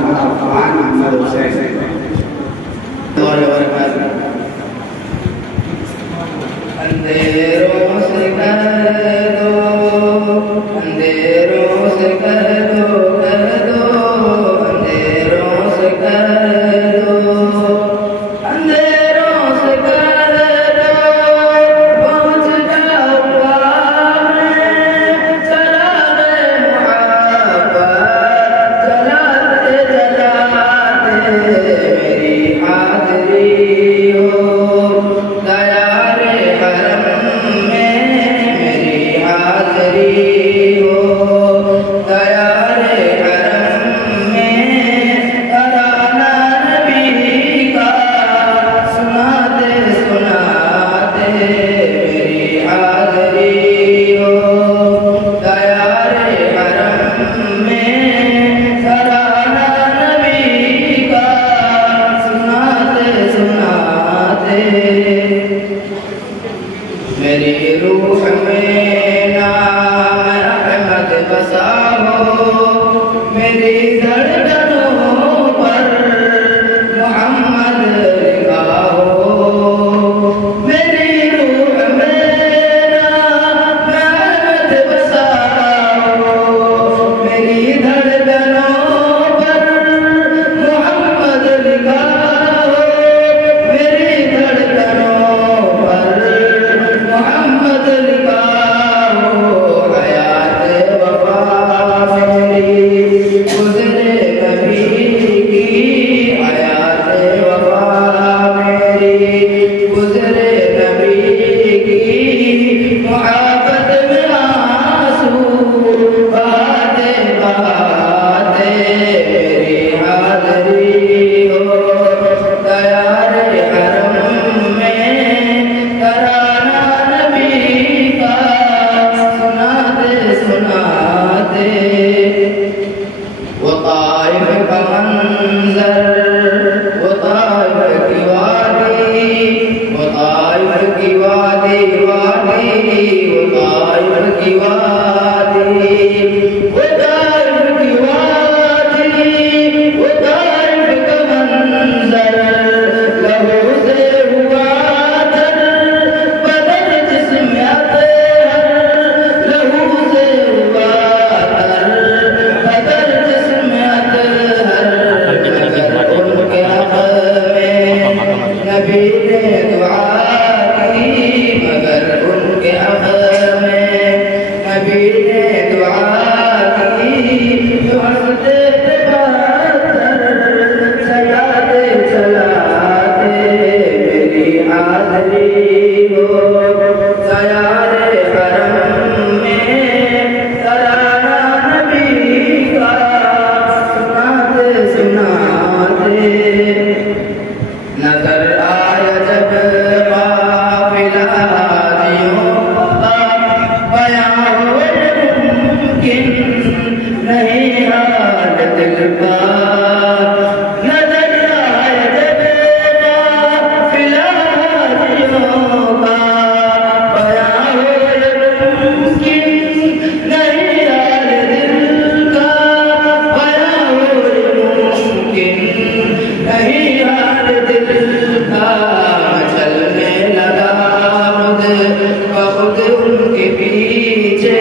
अफगान मोहम्मद हुसैन अंधेरों से कर दो, अंधेरों से कर दो, अंधेरों से कर दो, अंधेरों से कर दो, पहुँच जाऊंगा मैं चलाते मुहब्बत, जलाते जलाते मेरी हाज़री हो दया मेरी रूह में नाम रहमत बसा हो, मेरी धड़कनों पर मोहम्मद लिखा हो। मेरी रूह में नाम रहमत बसा हो, मेरी धड़कनों पर मोहम्मद लिखा हो, मेरी धड़कनों पर मोहम्मद लिखा हो। हयात वफा मेरी गुज़रे कभी की, हयात वफा मेरी गुज़रे कभी की, मोहब्बत में आंसू बहाते बहाते मेरी हाज़री हो दयारे हरम में तराना सुनाते। वो ताइफ का मंजर, वो ताइफ की वादी, वो ताइफ की वादी वादी, वो ताइफ की वादी, वो ताइफ की वादी, वो ताइफ का मंजर लहू से हुआ तर बदल जिस्म आते लहू से हुआ तर बदल जिस्म आते उनके हक़ में नबी ने दुआ की, मगर उनके हक़ में नबी ने दुआ की। जो हंसते थे बहादुर चलाते चलाते मेरी हाज़री हो सयारे हरम में तराना नबी का सुनाते सुनाते। नजर आया जब काफ़िला हाजियों का, बयां हुए मुमकिन नहीं हाल दिल का। नजर आया जब काफ़िला हाजियों का, बयां हुए मुमकिन नहीं हाल दिल का, बयां हुए मुमकिन नहीं हाल दिल का। चलने लगा खुद ब खुद उनके पीछे